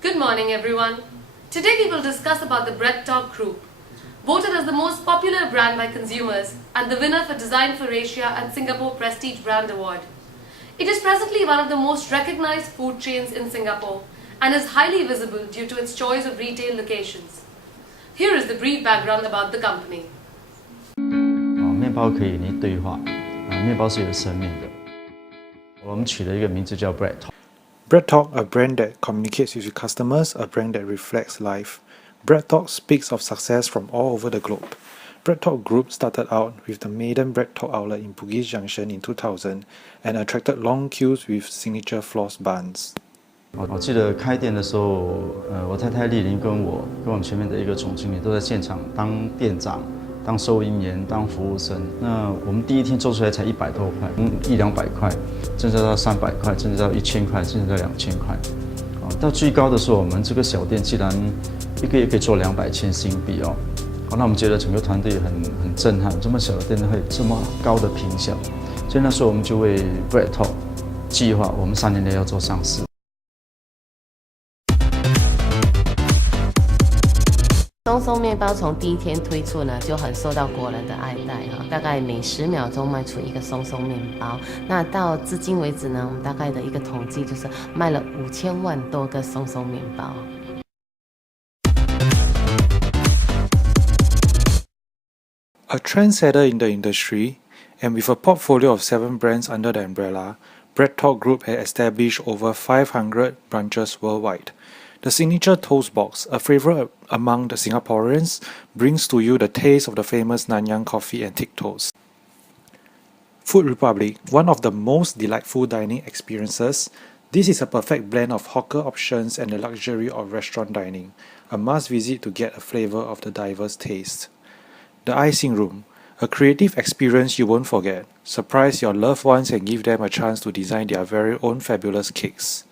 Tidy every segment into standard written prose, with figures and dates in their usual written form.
Good morning everyone. Today we will discuss about the BreadTalk Group, voted as the most popular brand by consumers and the winner for Design for Asia and Singapore Prestige Brand Award. It is presently one of the most recognized food chains in Singapore and is highly visible due to its choice of retail locations. Here is the brief background about the company. 面包可以与你对话，面包是有生命的。我们取了一个名字叫 BreadTalk。 BreadTalk, a brand that communicates with customers, a brand that reflects life. BreadTalk speaks of success from all over the globe. BreadTalk Group started out with the maiden BreadTalk outlet in Bugis Junction in 2000 and attracted long queues with signature floss buns. 我记得开店的时候，我太太丽玲跟我们前面的一个总经理都在现场当店长、当收银员、当服务生。那我们第一天做出来才100多块，100-200块，甚至到300块，甚至到1000块，甚至到2000块。到最高的时候，我们这个小店竟然一个月可以做200千新币哦。那我们觉得整个团队很震撼，这么小的店会有这么高的评效。所以那时候我们就为 BreadTalk 计划，我们3年内要做上市。松松面包从第一天推出呢，就很受到国人的爱戴哈，大概每10秒钟卖出一个松松面包。那到至今为止呢，我们大概的一个统计就是卖了5000万多个松松面包。A trendsetter in the industry, and with a portfolio of 7 brands under the umbrella, BreadTalk Group has established over 500 branches worldwide. The signature toast box, a favorite among the Singaporeans, brings to you the taste of the famous Nanyang coffee and thick toast. Food Republic, one of the most delightful dining experiences, this is a perfect blend of hawker options and the luxury of restaurant dining, a must visit to get a flavor of the diverse taste. The Icing Room, a creative experience you won't forget. Surprise your loved ones and give them a chance to design their very own fabulous cakes.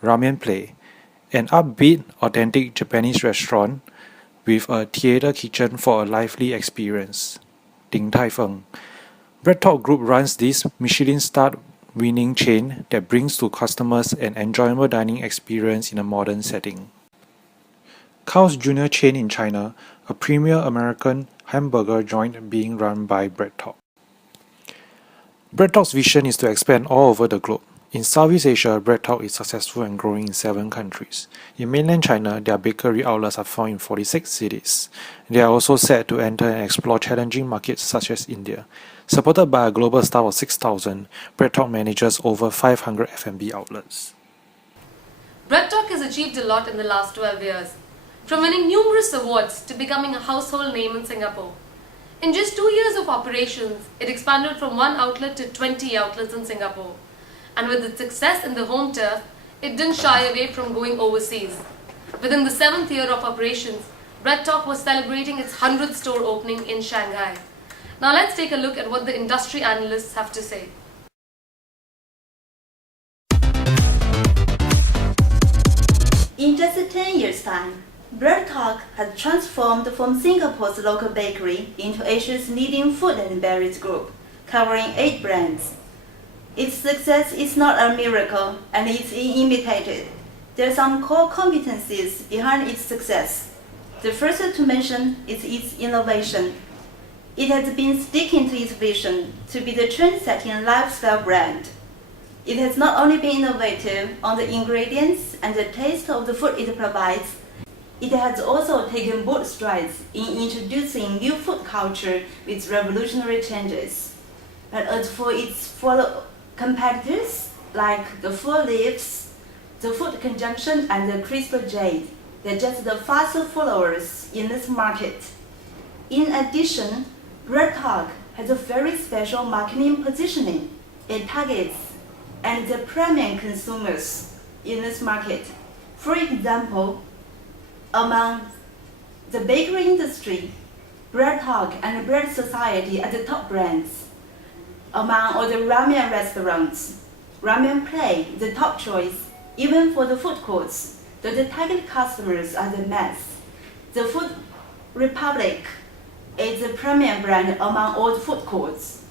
Ramen Play, an upbeat, authentic Japanese restaurant with a theater kitchen for a lively experience. Din Tai Fung. BreadTalk Group runs this Michelin-starred winning chain that brings to customers an enjoyable dining experience in a modern setting. Carl's Jr. chain in China, a premier American hamburger joint being run by BreadTalk. BreadTalk's vision is to expand all over the globe. In Southeast Asia, BreadTalk is successful and growing in 7 countries. In mainland China, their bakery outlets are found in 46 cities. They are also set to enter and explore challenging markets such as India. Supported by a global staff of 6,000, BreadTalk manages over 500 F&B outlets. BreadTalk has achieved a lot in the last 12 years, from winning numerous awards to becoming a household name in Singapore. In just 2 years of operations, it expanded from 1 outlet to 20 outlets in Singapore. And with its success in the home turf, it didn't shy away from going overseas. Within the 7th year of operations, BreadTalk was celebrating its 100th store opening in Shanghai. Now let's take a look at what the industry analysts have to say. In just 10 years' time, BreadTalk has transformed from Singapore's local bakery into Asia's leading food and beverage group, covering 8 brands. Its success is not a miracle and it's imitated. There are some core competencies behind its success. The first to mention is its innovation. It has been sticking to its vision to be the trend-setting lifestyle brand. It has not only been innovative on the ingredients and the taste of the food it provides, it has also taken bold strides in introducing new food culture with revolutionary changes. But as for its fellow competitors like the Four Leaves, the Food Conjunction and the Crystal Jade, they're just the fast followers in this market. In addition, BreadTalk has a very special marketing positioning. It targets and the premium consumers in this market. For example, among the bakery industry, BreadTalk and Bread Society are the top brands. Among all the ramen restaurants, Ramen Play is the top choice, even for the food courts, though the target customers are the mass. The Food Republic is the premium brand among all the food courts.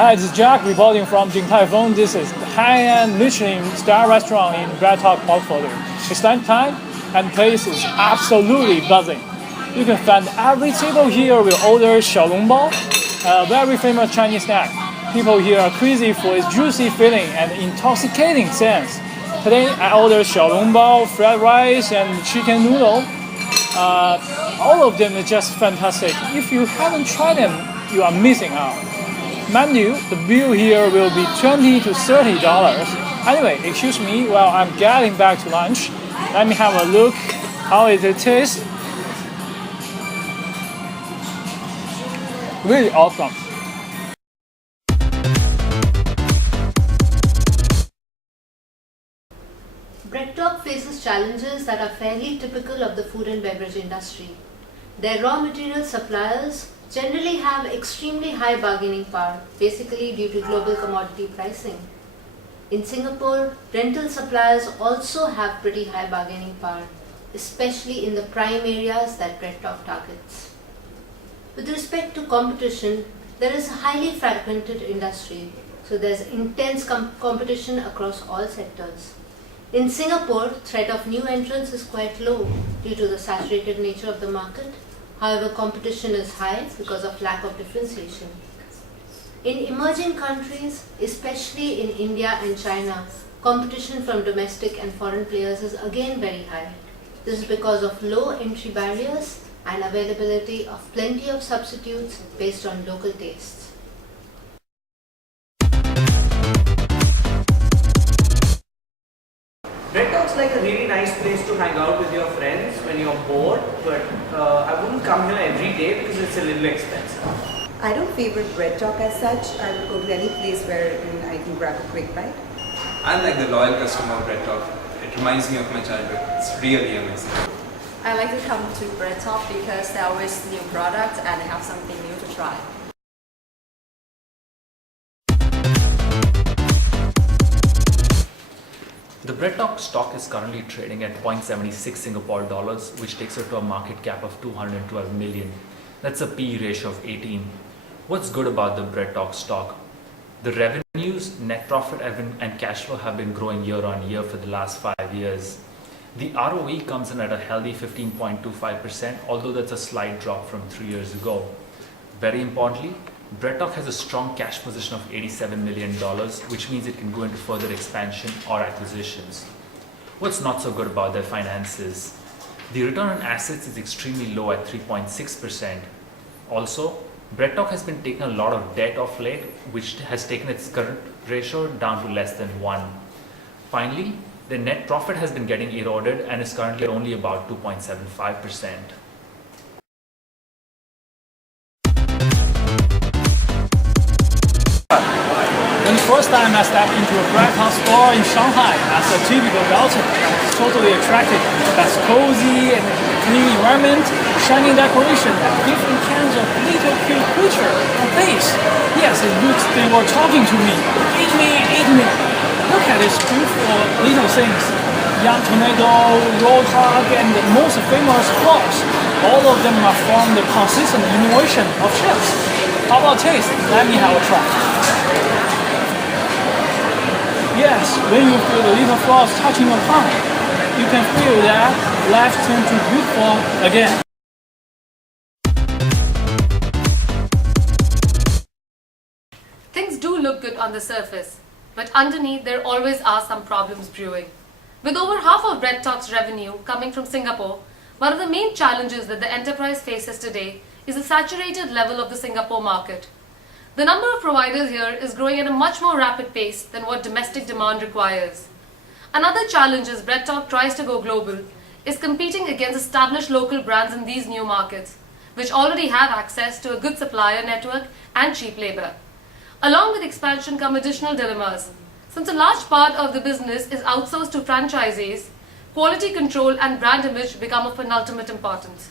Hi, this is Jack reporting from Din Tai Fung. This is the high-end Michelin star restaurant in Bread Talk portfolio. It's lunchtime and the place is absolutely buzzing. You can find every table here will order xiaolongbao, a very famous Chinese snack. People here are crazy for its juicy feeling and intoxicating sense. Today I ordered xiaolongbao, fried rice, and chicken noodle. All of them are just fantastic. If you haven't tried them, you are missing out. Mind you, the bill here will be $20 to $30. Anyway, excuse me while I'm getting back to lunch. Let me have a look how it tastes. Really awesome. Bread Talk faces challenges that are fairly typical of the food and beverage industry. Their raw material suppliers generally have extremely high bargaining power, basically due to global commodity pricing. In Singapore, rental suppliers also have pretty high bargaining power, especially in the prime areas that Bread Talk targets. With respect to competition, there is a highly fragmented industry, so there's intense competition across all sectors. In Singapore, threat of new entrants is quite low due to the saturated nature of the market. However, competition is high because of lack of differentiation. In emerging countries, especially in India and China, competition from domestic and foreign players is again very high. This is because of low entry barriers and availability of plenty of substitutes based on local tastes. Bread Talk's like a really nice place to hang out with your friends when you're bored, but I wouldn't come here every day because it's a little expensive. I don't favor Bread Talk as such. I would go to any place where I can grab a quick bite. I'm like the loyal customer of Bread Talk. It reminds me of my childhood. It's really amazing. I like to come to Bread Talk because there are always new products and they have something new to try. The Bread Talk stock is currently trading at 0.76 Singapore dollars, which takes it to a market cap of 212 million. That's a PE ratio of 18. What's good about the Bread Talk stock? The revenues, net profit and cash flow have been growing year on year for the last 5 years. The ROE comes in at a healthy 15.25%, although that's a slight drop from 3 years ago. Very importantly, Bread Talk has a strong cash position of $87 million, which means it can go into further expansion or acquisitions. What's not so good about their finances? The return on assets is extremely low at 3.6%. Also, Bread Talk has been taking a lot of debt of late, which has taken its current ratio down to less than 1. Finally, the net profit has been getting eroded and is currently only about 2.75%. When the first time I stepped into a Bread Talk store in Shanghai as a typical Belgian, I was totally attracted by its cozy and clean environment, shining decoration, and different kinds of little cute creatures on face. Yes, it looks they were talking to me. Eat me, eat me. Look at these beautiful little things. Young tomato, roadhog, and the most famous frogs. All of them are from the consistent innovation of chefs. How about taste? Let me have a try. Yes, when you feel the little frogs touching your tongue, you can feel that life turns to beautiful again. Things do look good on the surface, but underneath there always are some problems brewing. With over half of Bread Talk's revenue coming from Singapore, one of the main challenges that the enterprise faces today is the saturated level of the Singapore market. The number of providers here is growing at a much more rapid pace than what domestic demand requires. Another challenge as Bread Talk tries to go global is competing against established local brands in these new markets, which already have access to a good supplier network and cheap labor. Along with expansion come additional dilemmas. Since a large part of the business is outsourced to franchisees, quality control and brand image become of penultimate importance.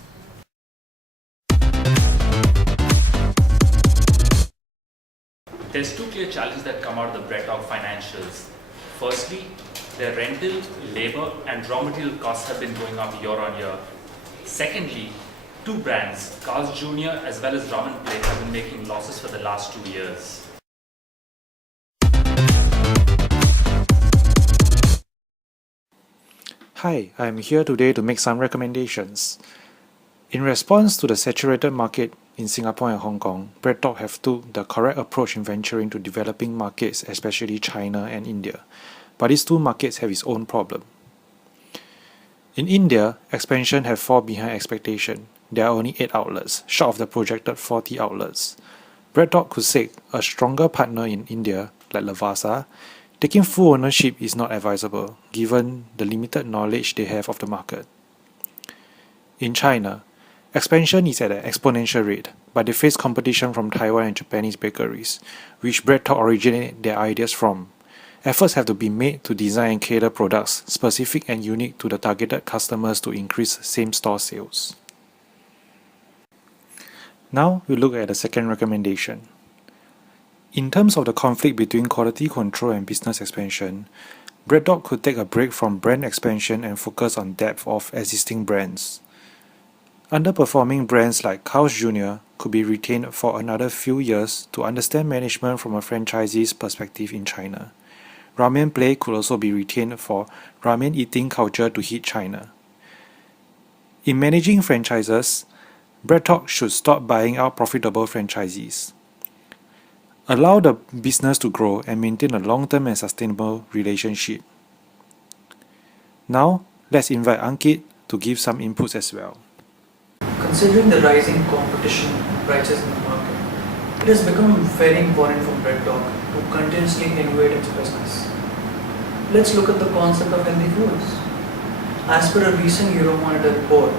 There's two clear challenges that come out of the Bread Talk financials. Firstly, their rental, labor, and raw material costs have been going up year on year. Secondly, two brands, Carl's Jr. as well as Ramen Plate, have been making losses for the last 2 years. Hi, I am here today to make some recommendations. In response to the saturated market in Singapore and Hong Kong, BreadTalk have took the correct approach in venturing to developing markets, especially China and India. But these two markets have its own problem. In India, expansion have fallen behind expectation. There are only 8 outlets, short of the projected 40 outlets. BreadTalk could seek a stronger partner in India, like Lavazza. Taking full ownership is not advisable, given the limited knowledge they have of the market. In China, expansion is at an exponential rate, but they face competition from Taiwan and Japanese bakeries, which BreadTalk originate their ideas from. Efforts have to be made to design and cater products specific and unique to the targeted customers to increase same-store sales. Now we look at the second recommendation. In terms of the conflict between quality control and business expansion, BreadTalk could take a break from brand expansion and focus on depth of existing brands. Underperforming brands like Carl's Jr. could be retained for another few years to understand management from a franchisee's perspective in China. Ramen Play could also be retained for ramen eating culture to hit China. In managing franchises, BreadTalk should stop buying out profitable franchisees. Allow the business to grow and maintain a long-term and sustainable relationship. Now, let's invite Ankit to give some inputs as well. Considering the rising competition prices in the market, it has become very important for BreadTalk to continuously innovate its business. Let's look at the concept of healthy foods. As per a recent Euromonitor report,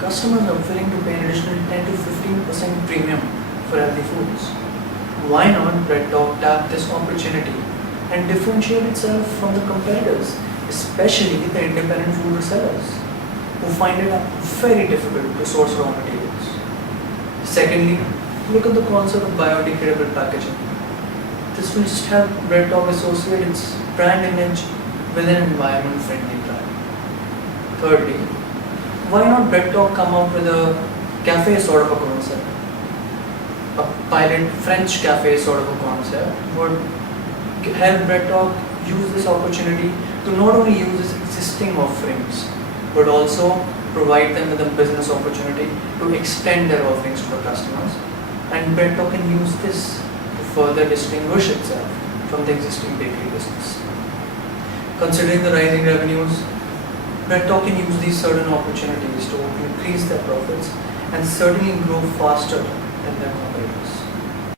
customers are willing to pay an additional 10 to 15% premium for healthy foods. Why not BreadTalk tap this opportunity and differentiate itself from the competitors, especially the independent food resellers, who find it very difficult to source raw materials? Secondly, look at the concept of biodegradable packaging. This will just help BreadTalk associate its brand image with an environment-friendly brand. Thirdly, why not BreadTalk come out with a cafe sort of a concept? A pilot French cafe sort of a concept would help BreadTalk use this opportunity to not only use its existing offerings, but also provide them with a business opportunity to extend their offerings to the customers. And BreadTalk can use this to further distinguish itself from the existing bakery business. Considering the rising revenues, BreadTalk can use these certain opportunities to increase their profits and certainly grow faster than their competitors.